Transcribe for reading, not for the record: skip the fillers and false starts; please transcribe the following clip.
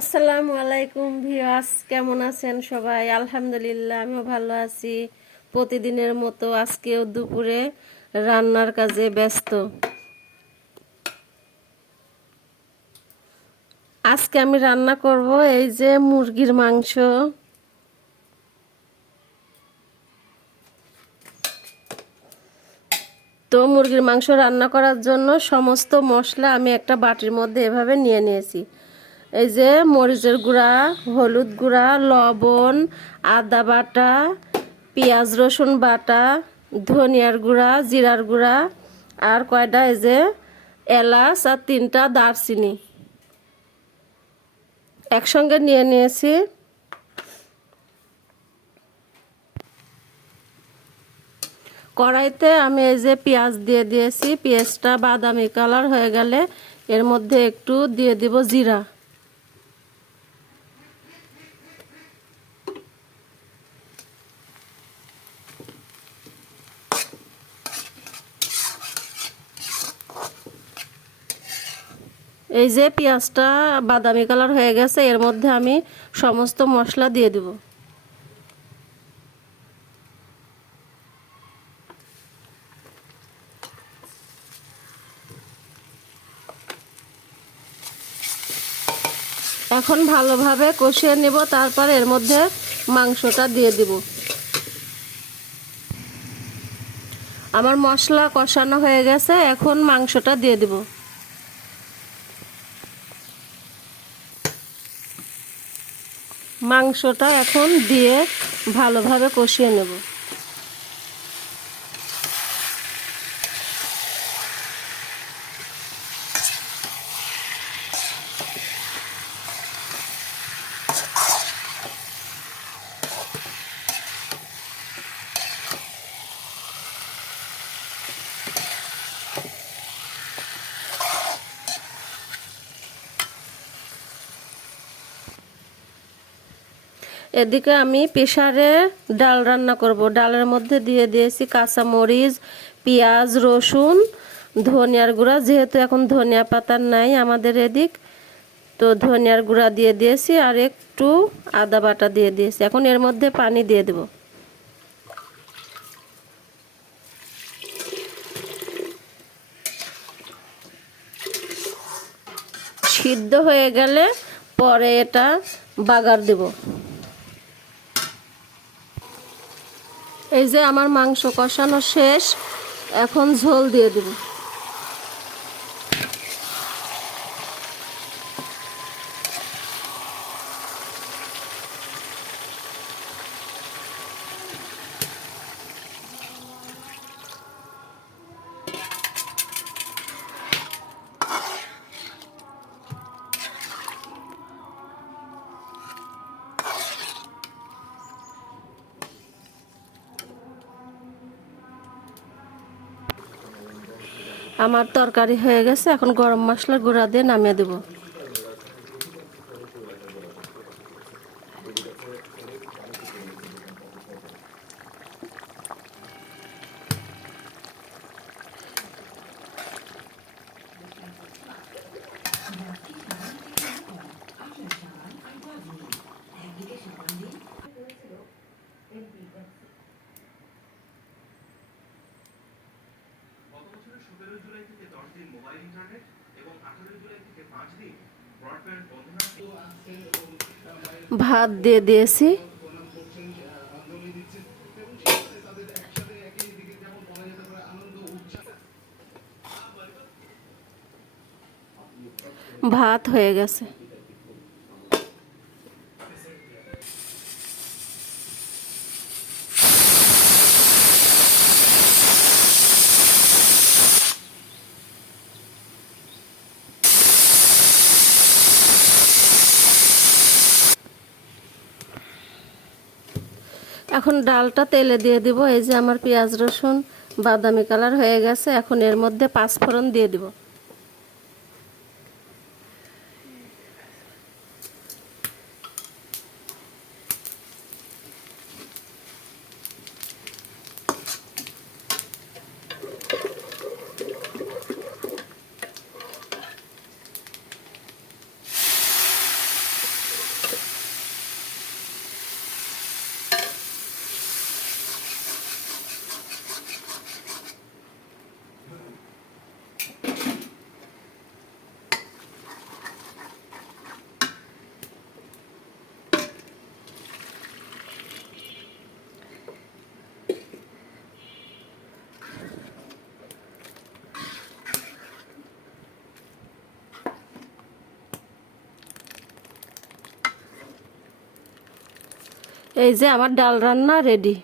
আসসালামু আলাইকুম ভিউয়ার্স, কেমন আছেন সবাই? আলহামদুলিল্লাহ, আমিও ভালো আছি। প্রতিদিনের মতো আজকেও দুপুরে রান্নার কাজে ব্যস্ত। আজকে আমি রান্না করব এই যে মুরগির মাংস। তো মুরগির মাংস রান্না করার জন্য সমস্ত মশলা আমি একটা বাটির মধ্যে এভাবে নিয়ে নিয়েছি। এই যে মরিচের গুঁড়া, হলুদ গুঁড়া, লবণ, আদা বাটা, পেঁয়াজ রসুন বাটা, ধনিয়ার গুঁড়া, জিরার গুঁড়া, আর কয়টা এই যে এলাচ আর 3টা দারচিনি একসঙ্গে নিয়ে নিয়েছি। কড়াইতে আমি এই যে পেঁয়াজ দিয়ে দিয়েছি। পেঁয়াজটা বাদামি কালার হয়ে গেলে এর মধ্যে একটু দিয়ে দিব জিরা। এই যে পেঁয়াজটা বাদামি কালার হয়ে গেছে, এর মধ্যে আমি সমস্ত মশলা দিয়ে দেব। এখন ভালোভাবে কষিয়ে নেব, তারপর এর মধ্যে মাংসটা দিয়ে দিব। আমার মশলা কষানো হয়ে গেছে, এখন মাংসটা দিয়ে দিব। মাংসটা এখন দিয়ে ভালোভাবে কষিয়ে নেব। এদিকে আমি প্রেসারে ডাল রান্না করব। ডালের মধ্যে দিয়ে দিয়েছি কাঁচা মরিচ, পেঁয়াজ, রসুন, ধনিয়ার গুঁড়া। যেহেতু এখন ধনিয়া পাতা নাই আমাদের এদিক, তো ধনিয়ার গুঁড়া দিয়ে দিয়েছি আর একটু আদা বাটা দিয়ে দিয়েছি। এখন এর মধ্যে পানি দিয়ে দেব। সিদ্ধ হয়ে গেলে পরে এটা বাগার দেব। এই যে আমার মাংস কষানো শেষ, এখন ঝোল দিয়ে দেব। আমার তরকারি হয়ে গেছে, এখন গরম মশলার গুঁড়া দিয়ে নামিয়ে দেব। ভাত দিয়ে দিয়েছি। ভাত হয়ে গেছে। এখন ডালটা তেলে দিয়ে দিব। এই যে আমার পেঁয়াজ রসুন বাদামি কালার হয়ে গেছে, এখন এর মধ্যে 5 ফোড়ন দিয়ে দিব। এই যে আমার ডাল রান্না রেডি।